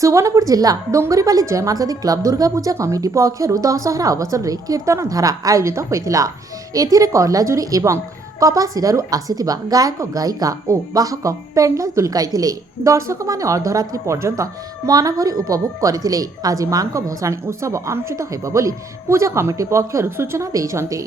सुवर्णपुर जिला Dongripali जयमातादी club Durga Puja committee पक्षर Dussehra अवसर में कीर्तन धारा आयोजित होता। एथिरे कर्लाजुरी एवं कपासिरारू आसीथिबा गायक गायिका और बाहक पेंडाल दुलकाइथिले। दर्शक माने अर्धरात्रि पर्यंत मनभरी उपभोग करथिले। आज मां को भसाणी उत्सव अनुष्ठित हेबो बोली पूजा कमिटी पक्षर सूचना दैछन्ते।